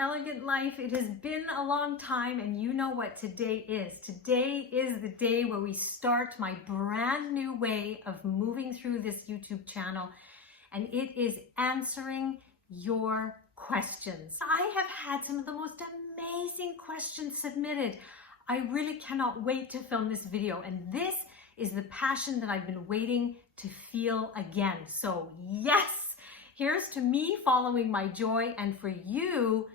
Elegant Life. It has been a long time, and you know what today is. Today is the day where we start my brand new way of moving through this YouTube channel, and it is answering your questions. I have had some of the most amazing questions submitted. I really cannot wait to film this video, and this is the passion that I've been waiting to feel again. So yes, here's to me following my joy, and for you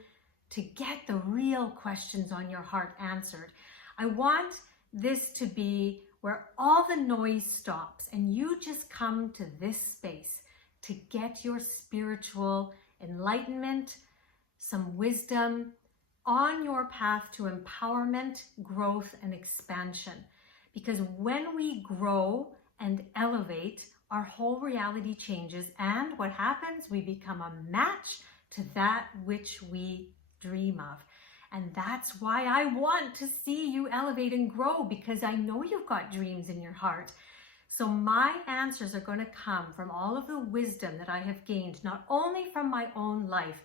to get the real questions on your heart answered. I want this to be where all the noise stops and you just come to this space to get your spiritual enlightenment, some wisdom on your path to empowerment, growth, and expansion. Because when we grow and elevate, our whole reality changes, and what happens? We become a match to that which we dream of. And that's why I want to see you elevate and grow, because I know you've got dreams in your heart. So my answers are going to come from all of the wisdom that I have gained, not only from my own life,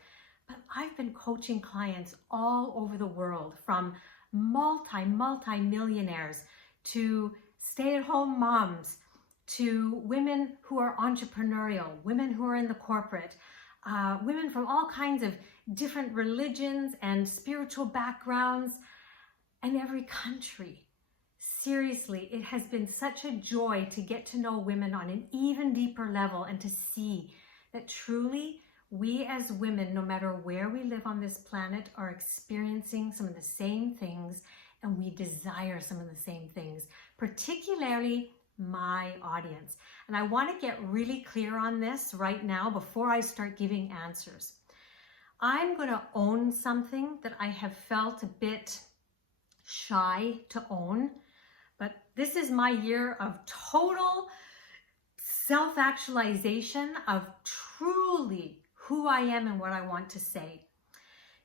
but I've been coaching clients all over the world, from multi-millionaires to stay-at-home moms, to women who are entrepreneurial, women who are in the corporate, women from all kinds of different religions and spiritual backgrounds, and every country. Seriously, it has been such a joy to get to know women on an even deeper level and to see that truly we as women, no matter where we live on this planet, are experiencing some of the same things, and we desire some of the same things, particularly my audience. And I want to get really clear on this right now before I start giving answers. I'm going to own something that I have felt a bit shy to own, but this is my year of total self-actualization, of truly who I am and what I want to say.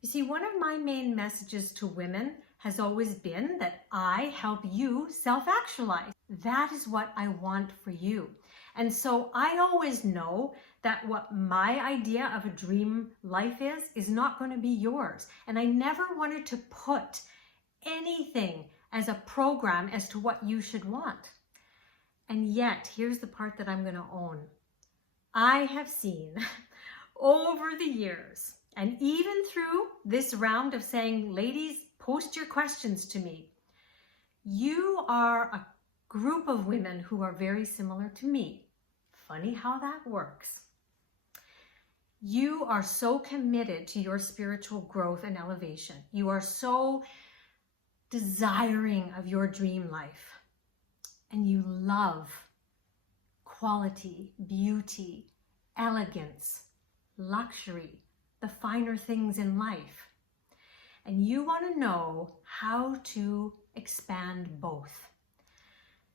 You see, one of my main messages to women has always been that I help you self-actualize. That is what I want for you. And so I always know that what my idea of a dream life is not going to be yours. And I never wanted to put anything as a program as to what you should want. And yet, here's the part that I'm going to own. I have seen over the years, and even through this round of saying, ladies, post your questions to me, you are a group of women who are very similar to me. Funny how that works. You are so committed to your spiritual growth and elevation. You are so desiring of your dream life. And you love quality, beauty, elegance, luxury, the finer things in life. And you want to know how to expand both.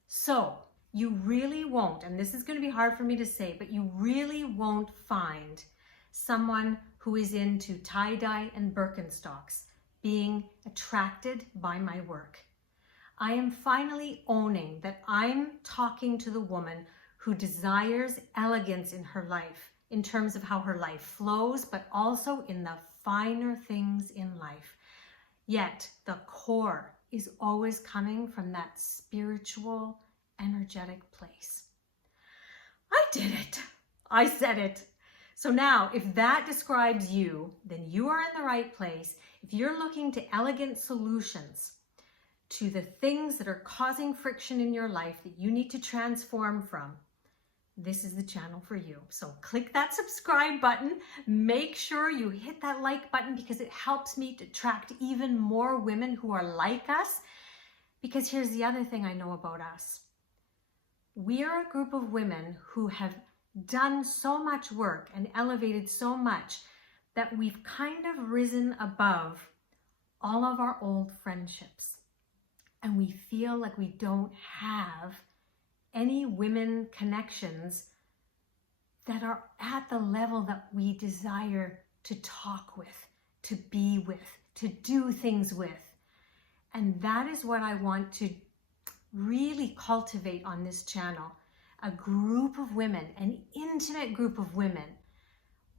So you really won't, and this is going to be hard for me to say, but you really won't find someone who is into tie-dye and Birkenstocks being attracted by my work. I am finally owning that I'm talking to the woman who desires elegance in her life, in terms of how her life flows, but also in the finer things in life. Yet the core is always coming from that spiritual, energetic place. I did it. I said it. So now, if that describes you, then you are in the right place. If you're looking to elegant solutions to the things that are causing friction in your life that you need to transform from, this is the channel for you. So click that subscribe button. Make sure you hit that like button, because it helps me to attract even more women who are like us. Because here's the other thing I know about us. We are a group of women who have done so much work and elevated so much that we've kind of risen above all of our old friendships. And we feel like we don't have any women connections that are at the level that we desire to talk with, to be with, to do things with. And that is what I want to really cultivate on this channel. A group of women, an intimate group of women,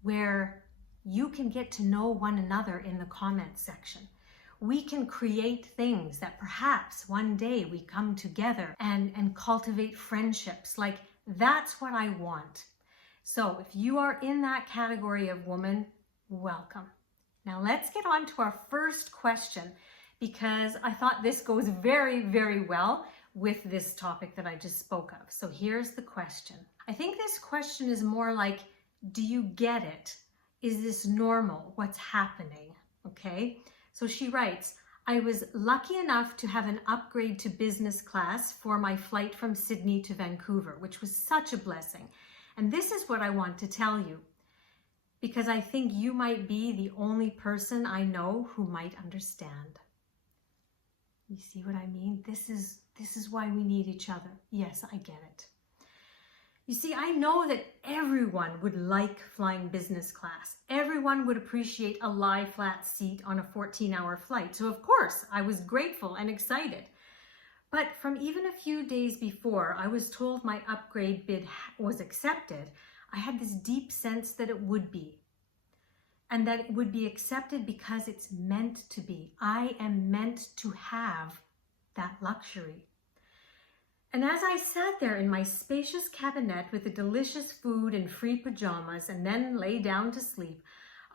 where you can get to know one another in the comments section. We can create things that perhaps one day we come together and cultivate friendships. Like, that's what I want. So if you are in that category of woman, welcome. Now let's get on to our first question, because I thought this goes very, very well with this topic that I just spoke of. So here's the question. I think this question is more like, do you get it? Is this normal? What's happening? Okay. So she writes, I was lucky enough to have an upgrade to business class for my flight from Sydney to Vancouver, which was such a blessing. And this is what I want to tell you, because I think you might be the only person I know who might understand. You see what I mean? This is why we need each other. Yes, I get it. You see, I know that everyone would like flying business class. Everyone would appreciate a lie flat seat on a 14-hour flight. So of course, I was grateful and excited. But from even a few days before I was told my upgrade bid was accepted, I had this deep sense that it would be. And that it would be accepted because it's meant to be. I am meant to have that luxury. And as I sat there in my spacious cabinet with the delicious food and free pajamas and then lay down to sleep,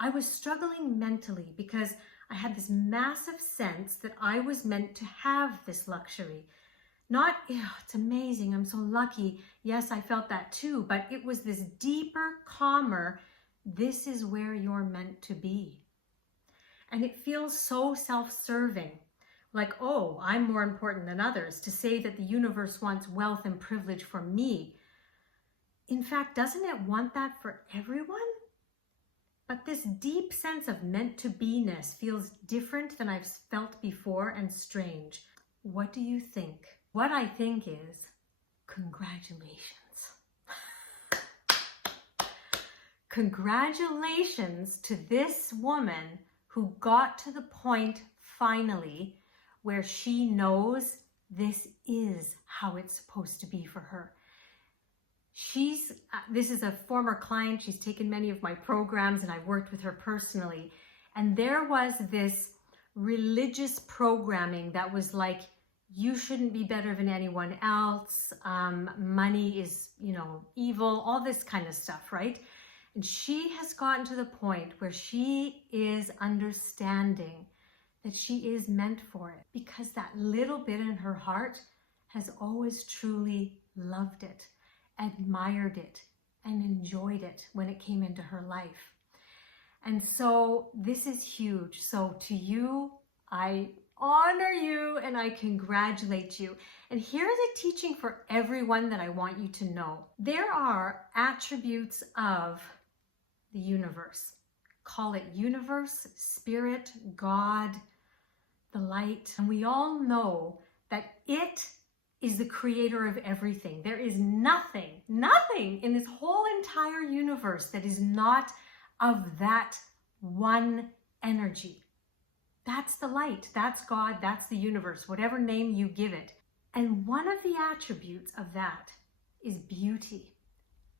I was struggling mentally because I had this massive sense that I was meant to have this luxury. Not, it's amazing, I'm so lucky. Yes, I felt that too, but it was this deeper, calmer, this is where you're meant to be. And it feels so self-serving. Like, oh, I'm more important than others, to say that the universe wants wealth and privilege for me. In fact, doesn't it want that for everyone? But this deep sense of meant to be-ness feels different than I've felt before and strange. What do you think? What I think is, congratulations. Congratulations to this woman who got to the point finally where she knows this is how it's supposed to be for her. This is a former client. She's taken many of my programs and I've worked with her personally. And there was this religious programming that was like, you shouldn't be better than anyone else. Money is, evil, all this kind of stuff, right? And she has gotten to the point where she is understanding that she is meant for it, because that little bit in her heart has always truly loved it, admired it, and enjoyed it when it came into her life. And so this is huge. So to you, I honor you and I congratulate you. And here's a teaching for everyone that I want you to know. There are attributes of the universe. Call it universe, spirit, God, the light. And we all know that it is the creator of everything. There is nothing in this whole entire universe that is not of that one energy. That's the light, that's God, that's the universe, whatever name you give it. And one of the attributes of that is beauty.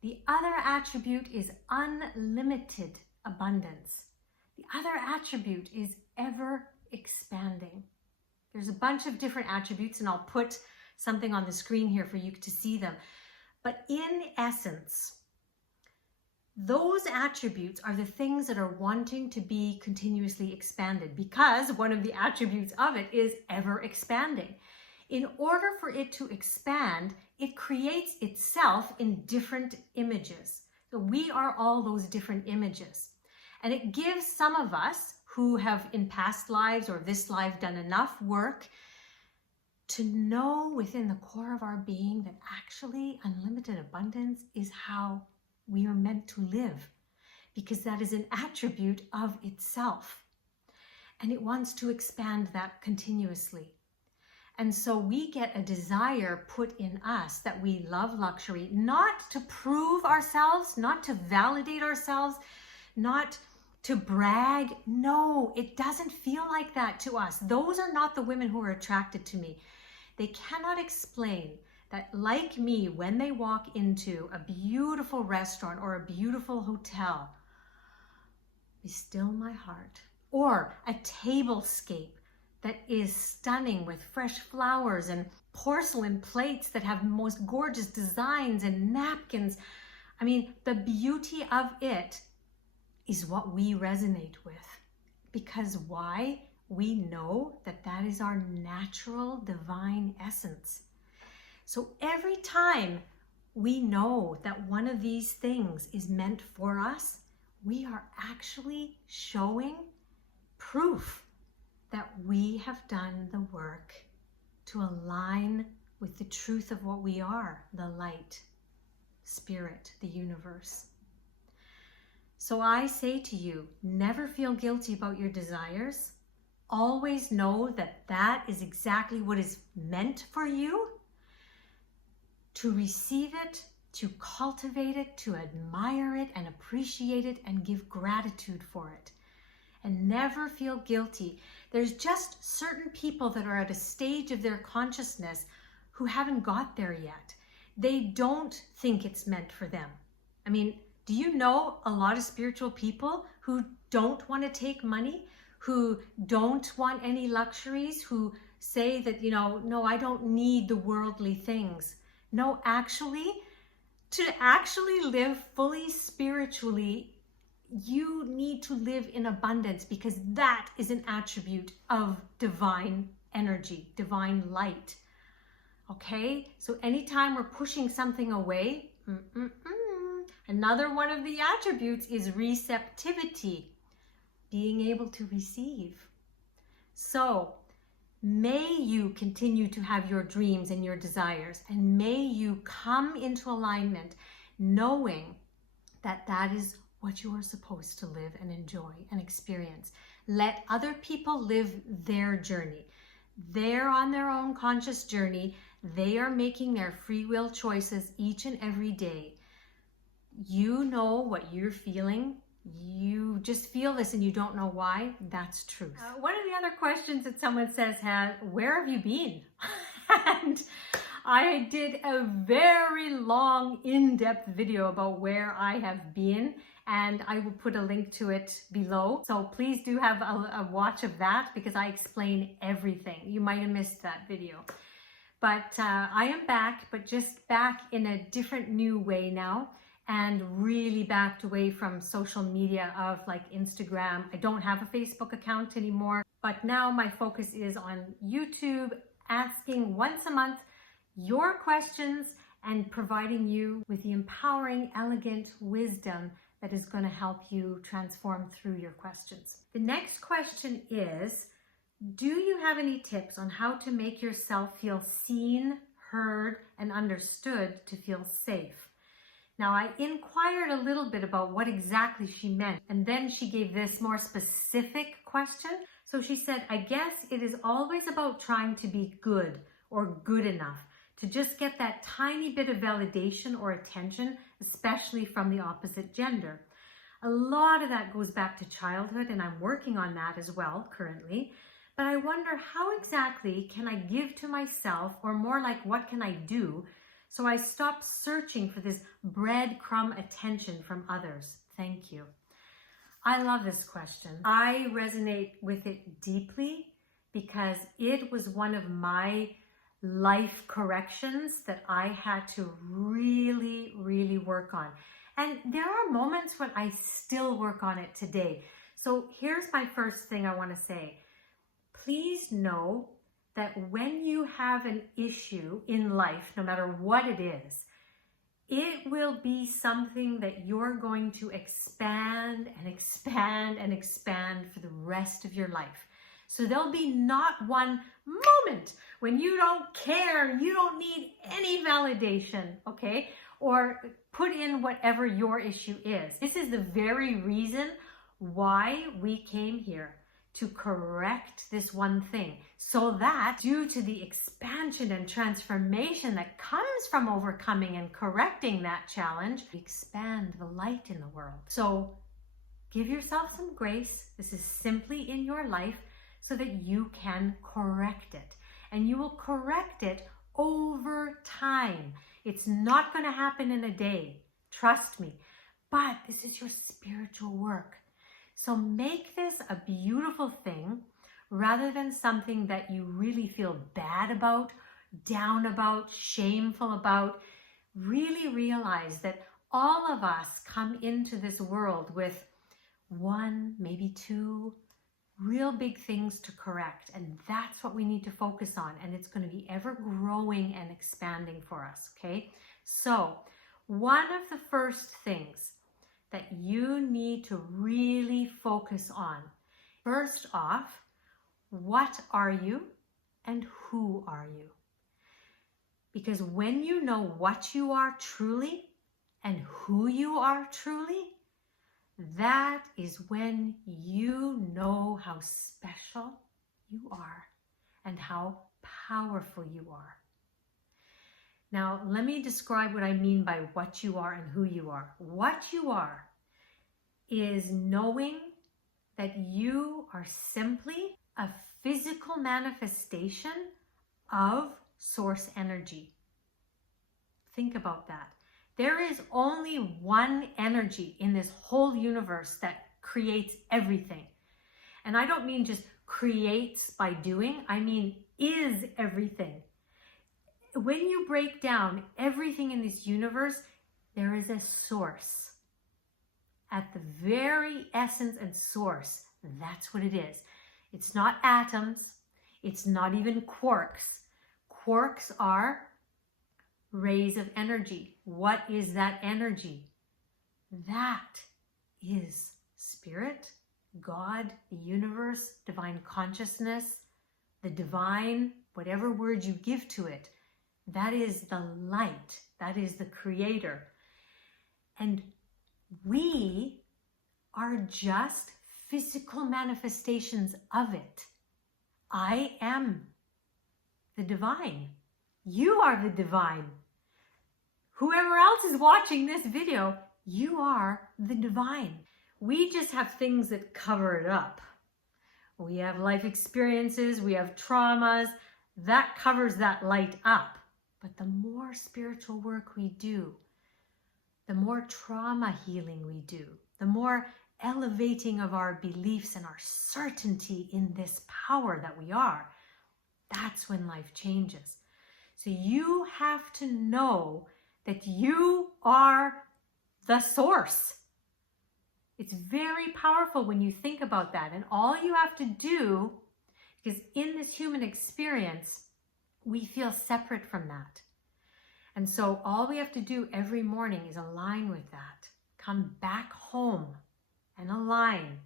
The other attribute is unlimited abundance. The other attribute is ever expanding. There's a bunch of different attributes, and I'll put something on the screen here for you to see them. But in essence, those attributes are the things that are wanting to be continuously expanded, because one of the attributes of it is ever expanding. In order for it to expand, it creates itself in different images. So we are all those different images. And it gives some of us who have in past lives or this life done enough work to know within the core of our being that actually unlimited abundance is how we are meant to live, because that is an attribute of itself. And it wants to expand that continuously. And so we get a desire put in us that we love luxury, not to prove ourselves, not to validate ourselves, not to brag. No, it doesn't feel like that to us. Those are not the women who are attracted to me. They cannot explain that, like me, when they walk into a beautiful restaurant or a beautiful hotel, be still my heart. Or a tablescape that is stunning with fresh flowers and porcelain plates that have most gorgeous designs and napkins. I mean, the beauty of it is what we resonate with. Because why? We know that that is our natural divine essence. So every time we know that one of these things is meant for us, we are actually showing proof that we have done the work to align with the truth of what we are, the light, spirit, the universe. So I say to you, never feel guilty about your desires. Always know that that is exactly what is meant for you. To receive it, to cultivate it, to admire it and appreciate it and give gratitude for it. And never feel guilty. There's just certain people that are at a stage of their consciousness who haven't got there yet. They don't think it's meant for them. I mean, do you know a lot of spiritual people who don't want to take money, who don't want any luxuries, who say that, no, I don't need the worldly things. No, actually, to actually live fully spiritually, you need to live in abundance, because that is an attribute of divine energy, divine light. Okay? So anytime we're pushing something away, another one of the attributes is receptivity, being able to receive. So may you continue to have your dreams and your desires, and may you come into alignment knowing that that is what you are supposed to live and enjoy and experience. Let other people live their journey. They're on their own conscious journey. They are making their free will choices each and every day. You know what you're feeling. You just feel this and you don't know why. That's truth. One of the other questions that someone says, where have you been? And I did a very long, in-depth video about where I have been, and I will put a link to it below. So please do have a watch of that, because I explain everything. You might have missed that video. But I am back, but just back in a different new way now, and really backed away from social media of like Instagram. I don't have a Facebook account anymore, but now my focus is on YouTube, asking once a month your questions and providing you with the empowering, elegant wisdom that is going to help you transform through your questions. The next question is, do you have any tips on how to make yourself feel seen, heard, and understood to feel safe? Now, I inquired a little bit about what exactly she meant, and then she gave this more specific question. So she said, I guess it is always about trying to be good or good enough, to just get that tiny bit of validation or attention, especially from the opposite gender. A lot of that goes back to childhood, and I'm working on that as well currently. But I wonder, how exactly can I give to myself, or more like, what can I do so I stop searching for this breadcrumb attention from others? Thank you. I love this question. I resonate with it deeply, because it was one of my life corrections that I had to really, really work on. And there are moments when I still work on it today. So here's my first thing I want to say. Please know that when you have an issue in life, no matter what it is, it will be something that you're going to expand and expand and expand for the rest of your life. So there'll be not one moment when you don't care, you don't need any validation, okay? Or put in whatever your issue is. This is the very reason why we came here, to correct this one thing, so that due to the expansion and transformation that comes from overcoming and correcting that challenge, we expand the light in the world. So give yourself some grace. This is simply in your life so that you can correct it. And you will correct it over time. It's not going to happen in a day. Trust me. But this is your spiritual work. So make this a beautiful thing rather than something that you really feel bad about, down about, shameful about. Really realize that all of us come into this world with one, maybe two real big things to correct. And that's what we need to focus on. And it's going to be ever growing and expanding for us. Okay. So one of the first things that you need to really focus on, first off, what are you and who are you? Because when you know what you are truly and who you are truly, that is when you know how special you are and how powerful you are. Now, let me describe what I mean by what you are and who you are. What you are is knowing that you are simply a physical manifestation of source energy. Think about that. There is only one energy in this whole universe that creates everything. And I don't mean just creates by doing, I mean is everything. When you break down everything in this universe, there is a source. At the very essence and source, that's what it is. It's not atoms. It's not even quarks. Quarks are rays of energy. What is that energy? That is spirit, God, the universe, divine consciousness, the divine, whatever word you give to it. That is the light. That is the creator. And we are just physical manifestations of it. I am the divine. You are the divine. Whoever else is watching this video, you are the divine. We just have things that cover it up. We have life experiences, we have traumas, that covers that light up. But the more spiritual work we do, the more trauma healing we do, the more elevating of our beliefs and our certainty in this power that we are, that's when life changes. So you have to know that you are the source. It's very powerful when you think about that. And all you have to do, because in this human experience, we feel separate from that. And so all we have to do every morning is align with that. Come back home and align.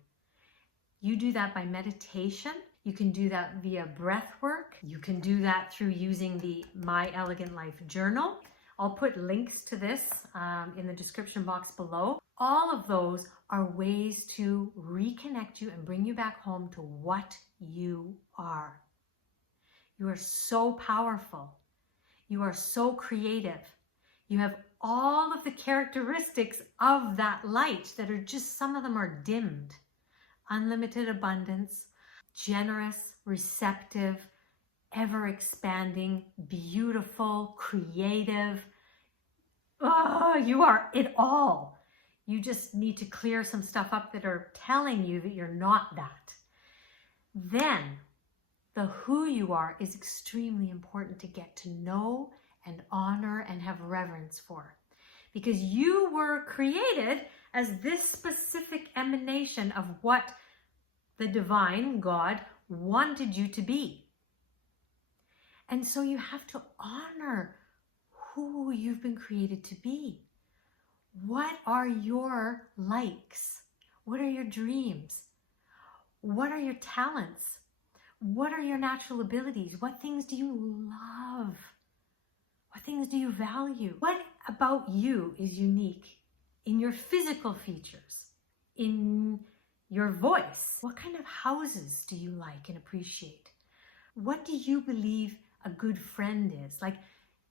You do that by meditation. You can do that via breath work. You can do that through using the My Elegant Life journal. I'll put links to this in the description box below. All of those are ways to reconnect you and bring you back home to what you are. You are so powerful. You are so creative. You have all of the characteristics of that light that are just, some of them are dimmed. Unlimited abundance, generous, receptive, ever expanding, beautiful, creative. Oh, you are it all. You just need to clear some stuff up that are telling you that you're not that. Then the who you are is extremely important to get to know and honor and have reverence for. Because you were created as this specific emanation of what the divine God wanted you to be. And so you have to honor who you've been created to be. What are your likes? What are your dreams? What are your talents? What are your natural abilities? What things do you love? What things do you value? What about you is unique in your physical features, in your voice? What kind of houses do you like and appreciate? What do you believe a good friend is? Like,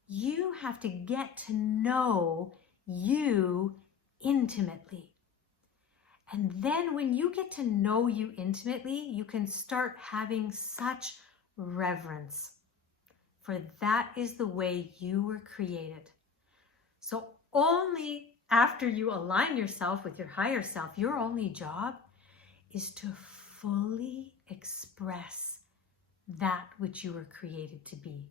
you have to get to know you intimately. And then when you get to know you intimately, you can start having such reverence. For that is the way you were created. So only after you align yourself with your higher self, your only job is to fully express that which you were created to be.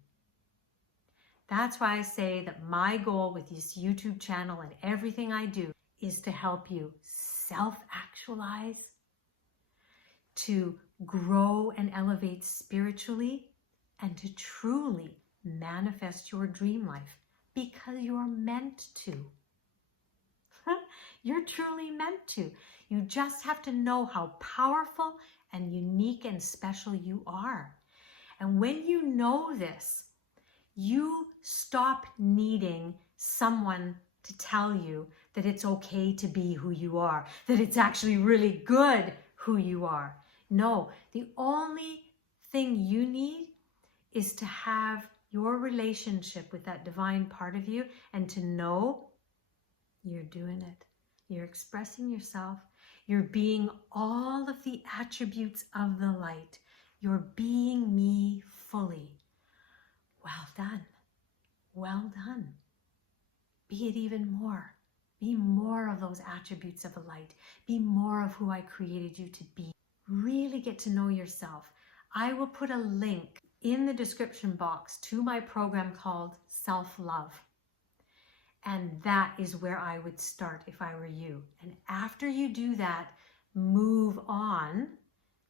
That's why I say that my goal with this YouTube channel and everything I do is to help you self-actualize, to grow and elevate spiritually, and to truly manifest your dream life because you're meant to. You're truly meant to. You just have to know how powerful and unique and special you are. And when you know this, you stop needing someone to tell you that it's okay to be who you are, that it's actually really good who you are. No, the only thing you need is to have your relationship with that divine part of you and to know you're doing it. You're expressing yourself. You're being all of the attributes of the light. You're being me fully. Well done. Well done. Be it even more. Be more of those attributes of the light. Be more of who I created you to be. Really get to know yourself. I will put a link in the description box to my program called Self-Love. And that is where I would start if I were you. And after you do that, move on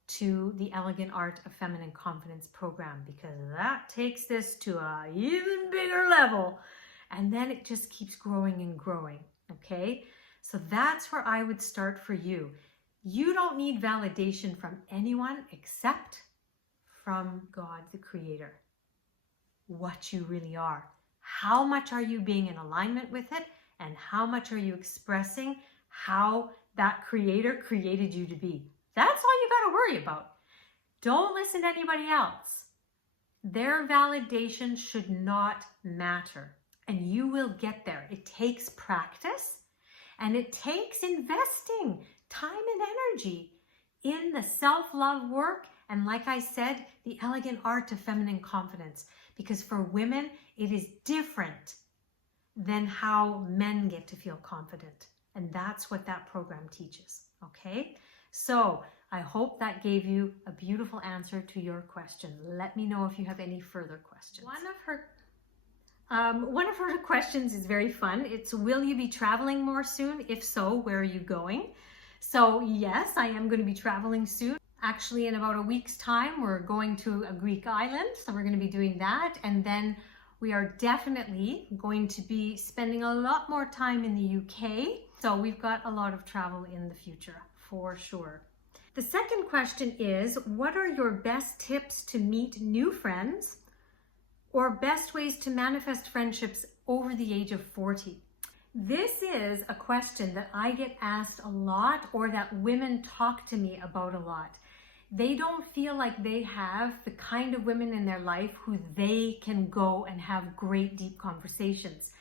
to the Elegant Art of Feminine Confidence program, because that takes this to an even bigger level. And then it just keeps growing and growing, okay? So that's where I would start for you. You don't need validation from anyone except from God, the Creator. What you really are. How much are you being in alignment with it? And how much are you expressing how that Creator created you to be? That's all you got to worry about. Don't listen to anybody else. Their validation should not matter. And you will get there. It takes practice and it takes investing time and energy in the self-love work. And like I said, the elegant art of feminine confidence. Because for women, it is different than how men get to feel confident. And that's what that program teaches. Okay? So I hope that gave you a beautiful answer to your question. Let me know if you have any further questions. One of her questions is very fun. It's, will you be traveling more soon? If so, where are you going? So yes, I am going to be traveling soon. Actually, in about a week's time, we're going to a Greek island. So we're going to be doing that. And then we are definitely going to be spending a lot more time in the UK. So we've got a lot of travel in the future, for sure. The second question is, what are your best tips to meet new friends or best ways to manifest friendships over the age of 40? This is a question that I get asked a lot, or that women talk to me about a lot. They don't feel like they have the kind of women in their life who they can go and have great, deep conversations.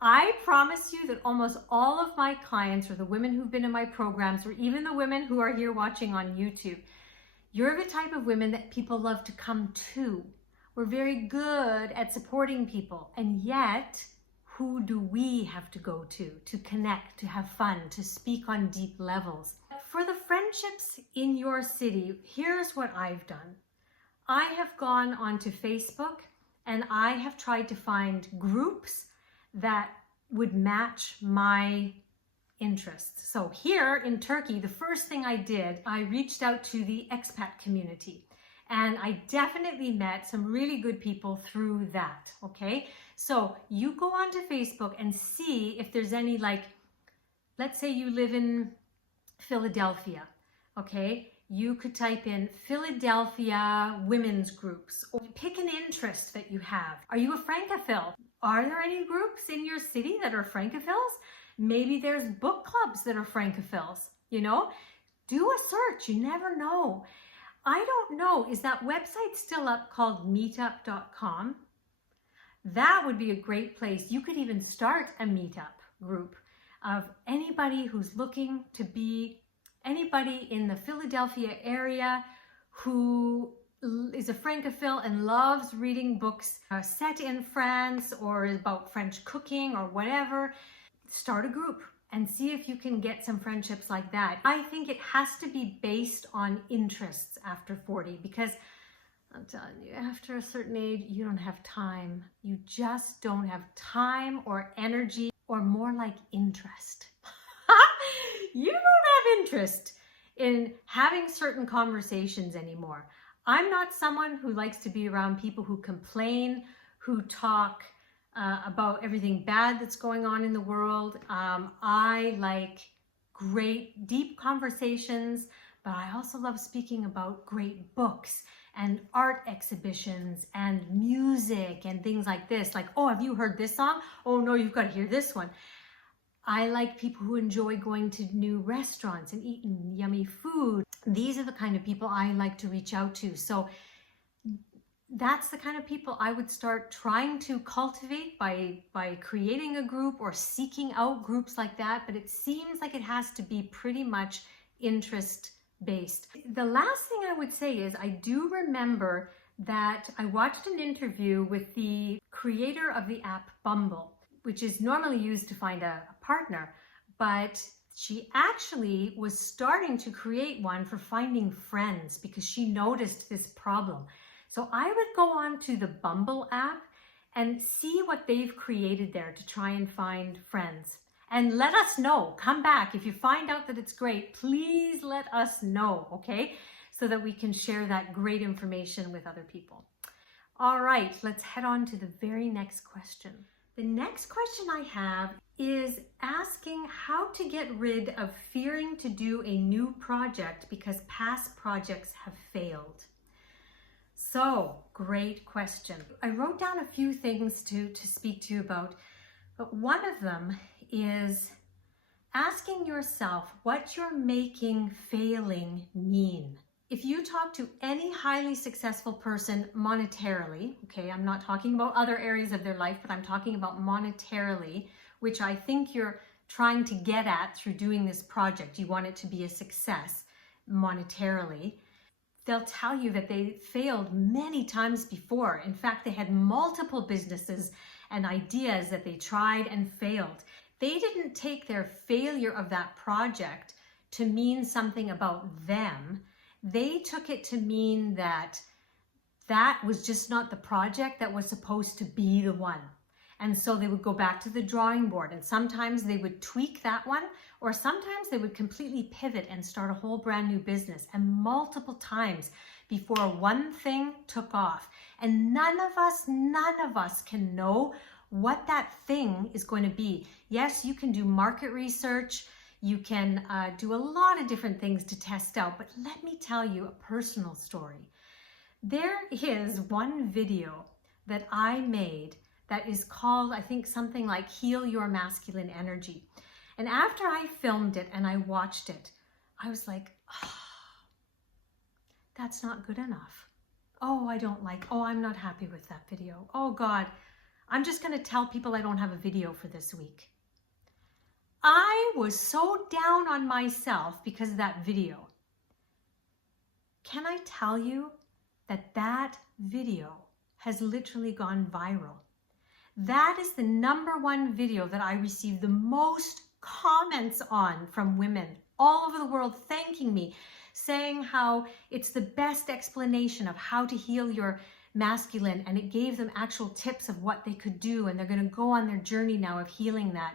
I promise you that almost all of my clients, or the women who've been in my programs, or even the women who are here watching on YouTube, you're the type of women that people love to come to. We're very good at supporting people, and yet who do we have to go to connect, to have fun, to speak on deep levels? For the friendships in your city, here's what I've done. I have gone onto Facebook and I have tried to find groups that would match my interests. So here in Turkey, the first thing I did, I reached out to the expat community. And I definitely met some really good people through that, okay? So you go onto Facebook and see if there's any, like, let's say you live in Philadelphia, okay? You could type in Philadelphia women's groups, or pick an interest that you have. Are you a Francophile? Are there any groups in your city that are Francophiles? Maybe there's book clubs that are Francophiles, you know? Do a search, you never know. I don't know, is that website still up called meetup.com? That would be a great place. You could even start a meetup group of anybody who's looking to be, anybody in the Philadelphia area who is a Francophile and loves reading books set in France or about French cooking or whatever. Start a group and see if you can get some friendships like that. I think it has to be based on interests after 40, because I'm telling you, after a certain age, you don't have time. You just don't have time or energy, or more like interest. You don't have interest in having certain conversations anymore. I'm not someone who likes to be around people who complain, who talk about everything bad that's going on in the world. I like great, deep conversations, but I also love speaking about great books and art exhibitions and music and things like this. Like, oh, have you heard this song? Oh no, you've got to hear this one. I like people who enjoy going to new restaurants and eating yummy food. These are the kind of people I like to reach out to. So that's the kind of people I would start trying to cultivate by creating a group or seeking out groups like that. But it seems like it has to be pretty much interest-based. The last thing I would say is I do remember that I watched an interview with the creator of the app Bumble, which is normally used to find a partner, but she actually was starting to create one for finding friends because she noticed this problem. So I would go on to the Bumble app and see what they've created there to try and find friends. And let us know. Come back. If you find out that it's great, please let us know, okay? So that we can share that great information with other people. All right, let's head on to the very next question. The next question I have is asking how to get rid of fearing to do a new project because past projects have failed. So, great question. I wrote down a few things to speak to you about, but one of them is asking yourself what you're making failing mean. If you talk to any highly successful person monetarily, okay, I'm not talking about other areas of their life, but I'm talking about monetarily, which I think you're trying to get at through doing this project. You want it to be a success monetarily. They'll tell you that they failed many times before. In fact, they had multiple businesses and ideas that they tried and failed. They didn't take their failure of that project to mean something about them. They took it to mean that that was just not the project that was supposed to be the one. And so they would go back to the drawing board, and sometimes they would tweak that one, or sometimes they would completely pivot and start a whole brand new business, and multiple times before one thing took off. And none of us can know what that thing is going to be. Yes, you can do market research, you can do a lot of different things to test out, but let me tell you a personal story. There is one video that I made that is called, I think, something like Heal Your Masculine Energy. And after I filmed it and I watched it, I was like, oh, that's not good enough. Oh, I'm not happy with that video. Oh God, I'm just gonna tell people I don't have a video for this week. I was so down on myself because of that video. Can I tell you that that video has literally gone viral? That is the #1 video that I received the most comments on from women all over the world, thanking me, saying how it's the best explanation of how to heal your masculine, and it gave them actual tips of what they could do, and they're going to go on their journey now of healing that.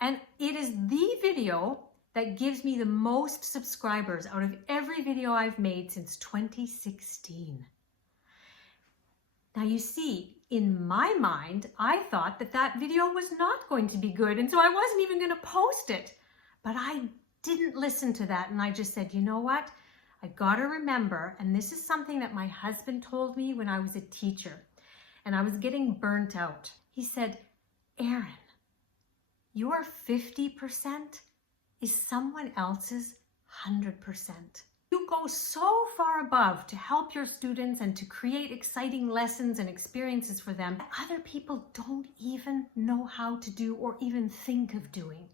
And it is the video that gives me the most subscribers out of every video I've made since 2016. Now you see, in my mind, I thought that that video was not going to be good, and so I wasn't even going to post it. But I didn't listen to that, and I just said, you know what? I got to remember, and this is something that my husband told me when I was a teacher, and I was getting burnt out. He said, Erin, your 50% is someone else's 100%. You go so far above to help your students and to create exciting lessons and experiences for them that other people don't even know how to do or even think of doing.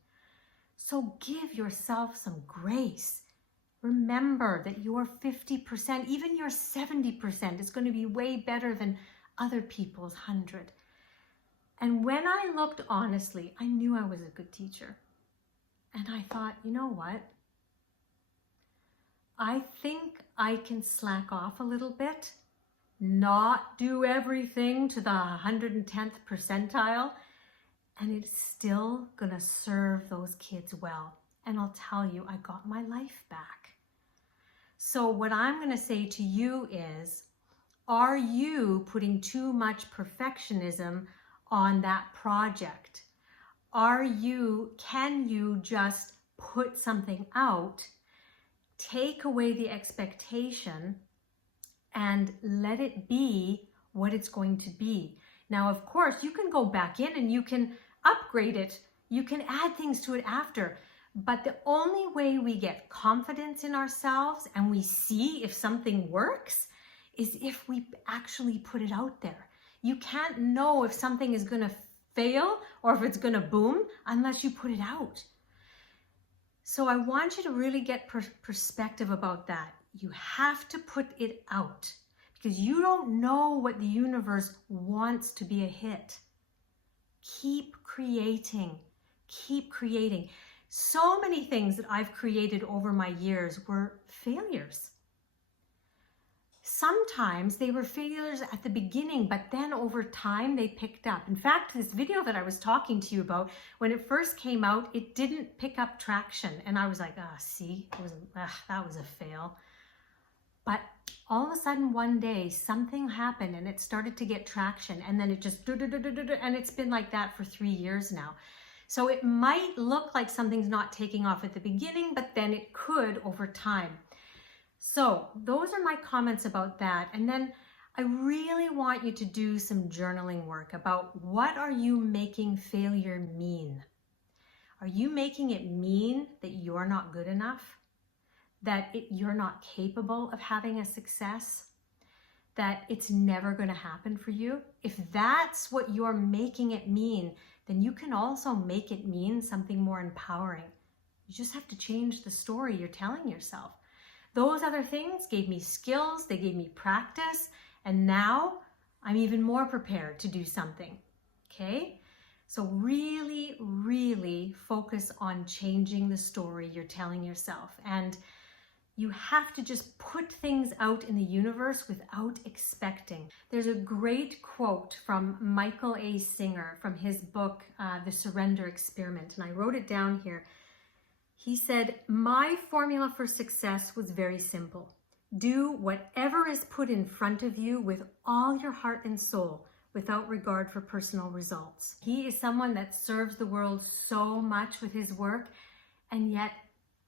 So give yourself some grace. Remember that your 50%, even your 70% is going to be way better than other people's 100. And when I looked honestly, I knew I was a good teacher. And I thought, you know what? I think I can slack off a little bit, not do everything to the 110th percentile, and it's still gonna serve those kids well. And I'll tell you, I got my life back. So what I'm gonna say to you is, are you putting too much perfectionism on that project? Can you just put something out, take away the expectation, and let it be what it's going to be? Now, of course, you can go back in and you can upgrade it. You can add things to it after. But the only way we get confidence in ourselves and we see if something works is if we actually put it out there. You can't know if something is going to fail or if it's going to boom unless you put it out. So I want you to really get perspective about that. You have to put it out because you don't know what the universe wants to be a hit. Keep creating. Keep creating. So many things that I've created over my years were failures. Sometimes they were failures at the beginning, but then over time they picked up. In fact, this video that I was talking to you about, when it first came out, it didn't pick up traction. And I was like, see, that was a fail. But all of a sudden one day something happened and it started to get traction, and then it just, and it's been like that for 3 years now. So it might look like something's not taking off at the beginning, but then it could over time. So those are my comments about that. And then I really want you to do some journaling work about what are you making failure mean? Are you making it mean that you're not good enough? That you're not capable of having a success? That it's never going to happen for you? If that's what you're making it mean, then you can also make it mean something more empowering. You just have to change the story you're telling yourself. Those other things gave me skills, they gave me practice, and now I'm even more prepared to do something, okay? So really, really focus on changing the story you're telling yourself. And you have to just put things out in the universe without expecting. There's a great quote from Michael A. Singer from his book, The Surrender Experiment, and I wrote it down here. He said, "My formula for success was very simple. Do whatever is put in front of you with all your heart and soul, without regard for personal results." He is someone that serves the world so much with his work, and yet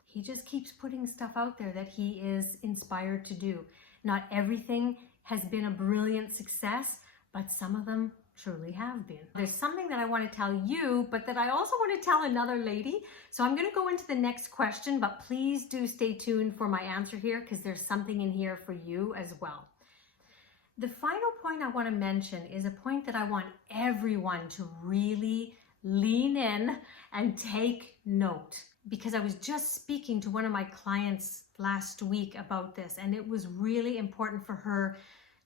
he just keeps putting stuff out there that he is inspired to do. Not everything has been a brilliant success, but some of them truly have been. There's something that I want to tell you, but that I also want to tell another lady. So I'm going to go into the next question, but please do stay tuned for my answer here because there's something in here for you as well. The final point I want to mention is a point that I want everyone to really lean in and take note, because I was just speaking to one of my clients last week about this, and it was really important for her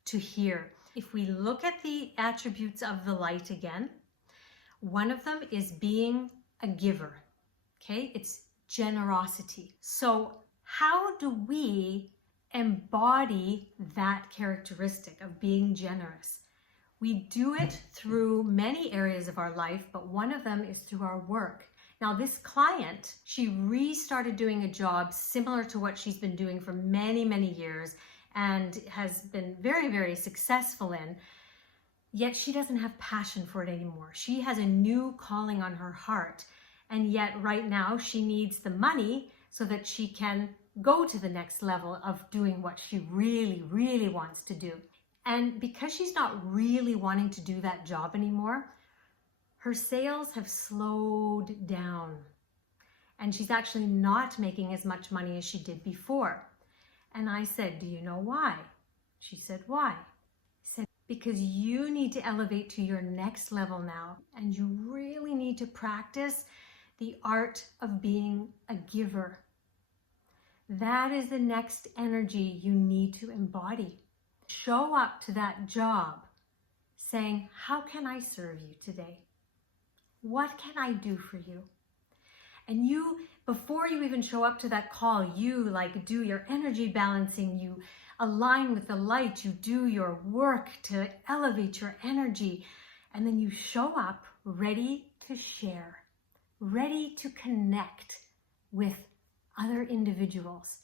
to hear. If we look at the attributes of the light again, one of them is being a giver, okay? It's generosity. So how do we embody that characteristic of being generous? We do it through many areas of our life, but one of them is through our work. Now, this client, she restarted doing a job similar to what she's been doing for many, many years and has been very, very successful in, yet she doesn't have passion for it anymore. She has a new calling on her heart, and yet right now she needs the money so that she can go to the next level of doing what she really, really wants to do. And because she's not really wanting to do that job anymore, her sales have slowed down, and she's actually not making as much money as she did before. And I said, "Do you know why?" She said, "Why?" I said, "Because you need to elevate to your next level now, and you really need to practice the art of being a giver. That is the next energy you need to embody. Show up to that job saying, 'How can I serve you today? What can I do for you?' And you, before you even show up to that call, you like do your energy balancing, you align with the light, you do your work to elevate your energy, and then you show up ready to share, ready to connect with other individuals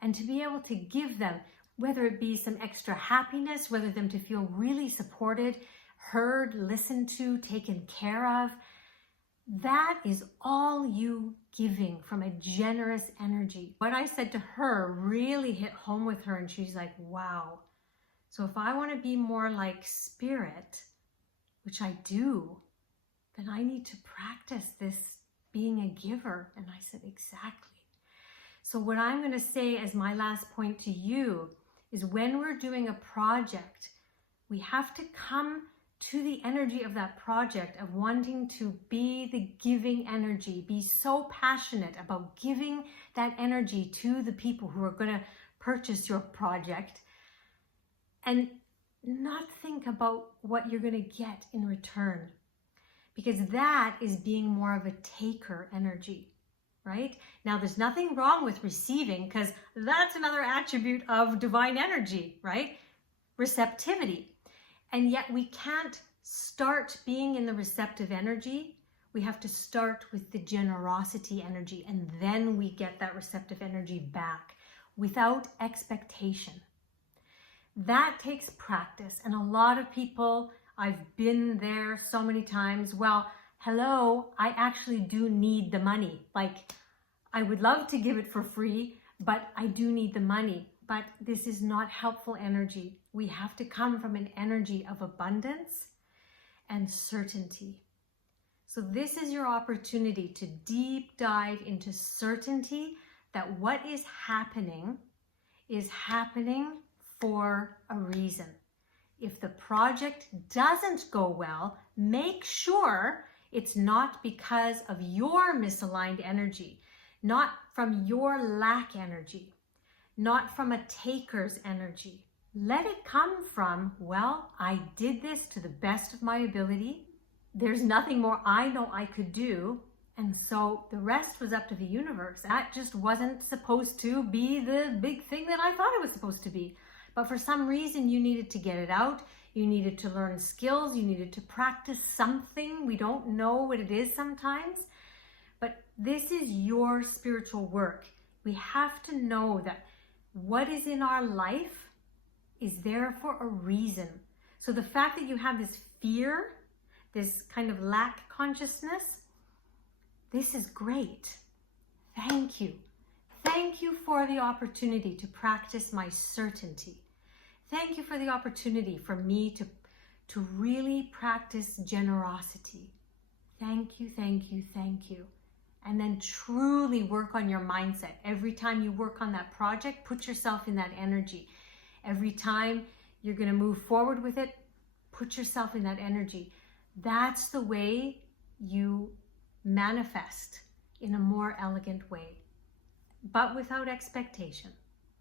and to be able to give them, whether it be some extra happiness, whether them to feel really supported, heard, listened to, taken care of. That is all you giving from a generous energy. What I said to her really hit home with her, and she's like, wow. So if I want to be more like spirit, which I do, then I need to practice this being a giver. And I said, exactly. So what I'm going to say as my last point to you is when we're doing a project, we have to come to the energy of that project of wanting to be the giving energy, be so passionate about giving that energy to the people who are going to purchase your project, and not think about what you're going to get in return, because that is being more of a taker energy, right? Now, there's nothing wrong with receiving, because that's another attribute of divine energy, right? Receptivity. And yet we can't start being in the receptive energy. We have to start with the generosity energy, and then we get that receptive energy back without expectation. That takes practice. And a lot of people, I've been there so many times. Well, hello, I actually do need the money. Like, I would love to give it for free, but I do need the money. But this is not helpful energy. We have to come from an energy of abundance and certainty. So this is your opportunity to deep dive into certainty that what is happening for a reason. If the project doesn't go well, make sure it's not because of your misaligned energy, not from your lack energy, not from a taker's energy. Let it come from, well, I did this to the best of my ability. There's nothing more I know I could do. And so the rest was up to the universe. That just wasn't supposed to be the big thing that I thought it was supposed to be. But for some reason, you needed to get it out. You needed to learn skills. You needed to practice something. We don't know what it is sometimes. But this is your spiritual work. We have to know that what is in our life is there for a reason. So the fact that you have this fear, this kind of lack consciousness, this is great. Thank you. Thank you for the opportunity to practice my certainty. Thank you for the opportunity for me to really practice generosity. Thank you, thank you, thank you. And then truly work on your mindset. Every time you work on that project, put yourself in that energy. Every time you're going to move forward with it, put yourself in that energy. That's the way you manifest in a more elegant way, but without expectation.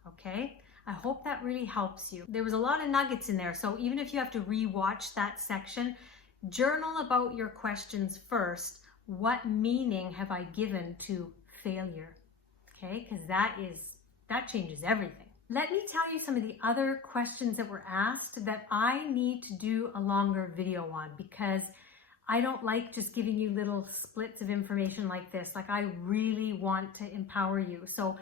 Okay? I hope that really helps you. There was a lot of nuggets in there. So even if you have to re-watch that section, journal about your questions first. What meaning have I given to failure? Okay? Because that changes everything. Let me tell you some of the other questions that were asked that I need to do a longer video on, because I don't like just giving you little splits of information like this. Like, I really want to empower you. So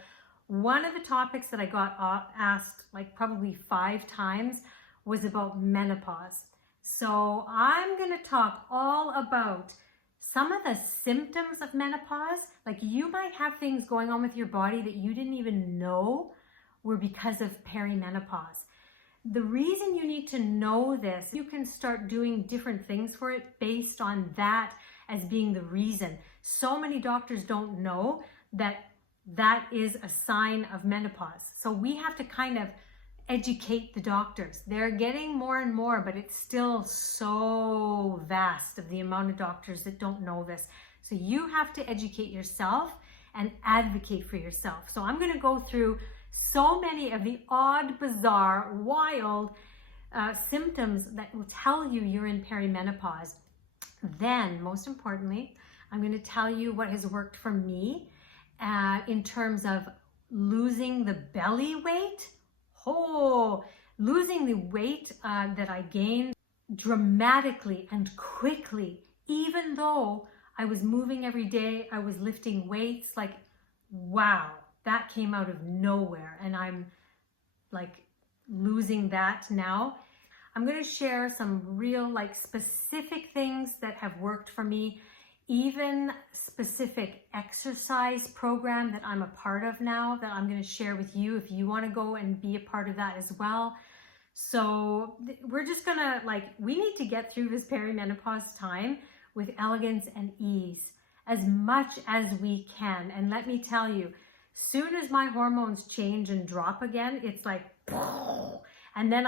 one of the topics that I got asked like probably 5 times was about menopause. So I'm going to talk all about some of the symptoms of menopause. Like, you might have things going on with your body that you didn't even know were because of perimenopause. The reason you need to know this, you can start doing different things for it based on that as being the reason. So many doctors don't know that that is a sign of menopause. So we have to kind of educate the doctors. They're getting more and more, but it's still so vast of the amount of doctors that don't know this. So you have to educate yourself and advocate for yourself. So I'm going to go through so many of the odd, bizarre, wild symptoms that will tell you you're in perimenopause. Then, most importantly, I'm going to tell you what has worked for me in terms of losing the belly weight. Oh, losing the weight that I gained dramatically and quickly, even though I was moving every day, I was lifting weights, like, wow, that came out of nowhere. And I'm like losing that now. I'm going to share some real, like, specific things that have worked for me, even specific exercise program that I'm a part of now that I'm going to share with you if you want to go and be a part of that as well. So we're just going to, like, we need to get through this perimenopause time with elegance and ease as much as we can. And let me tell you, soon as my hormones change and drop again, it's like, and then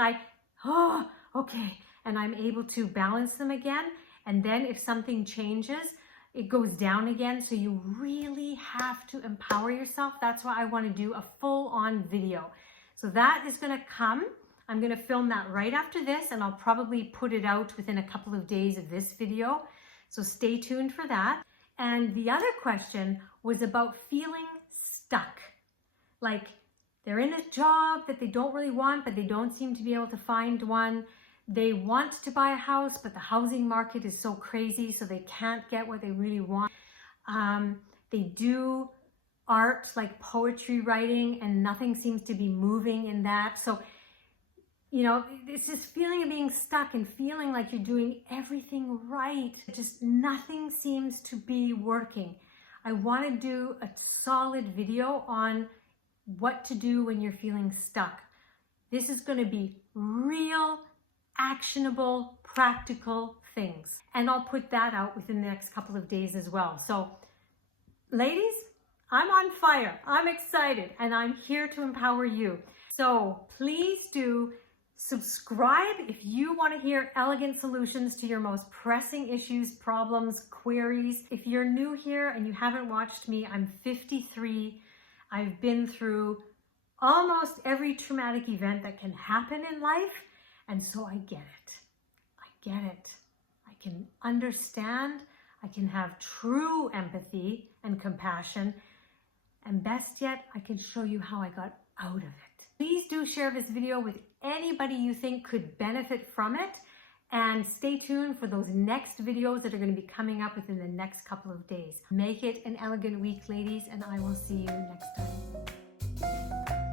okay, and I'm able to balance them again. And then if something changes, it goes down again. So you really have to empower yourself. That's why I want to do a full-on video. So that is going to come. I'm going to film that right after this, and I'll probably put it out within a couple of days of this video. So stay tuned for that. And the other question was about feeling stuck. Like they're in a job that they don't really want, but they don't seem to be able to find one. They want to buy a house, but the housing market is so crazy, so they can't get what they really want. They do art, like poetry writing, and nothing seems to be moving in that. So, you know, it's this feeling of being stuck and feeling like you're doing everything right. Just nothing seems to be working. I want to do a solid video on what to do when you're feeling stuck. This is going to be real, actionable, practical things. And I'll put that out within the next couple of days as well. So, ladies, I'm on fire. I'm excited, and I'm here to empower you. So please do subscribe if you want to hear elegant solutions to your most pressing issues, problems, queries. If you're new here and you haven't watched me, I'm 53. I've been through almost every traumatic event that can happen in life. And so I get it. I get it. I can understand. I can have true empathy and compassion. And best yet, I can show you how I got out of it. Please do share this video with anybody you think could benefit from it. And stay tuned for those next videos that are going to be coming up within the next couple of days. Make it an elegant week, ladies, and I will see you next time.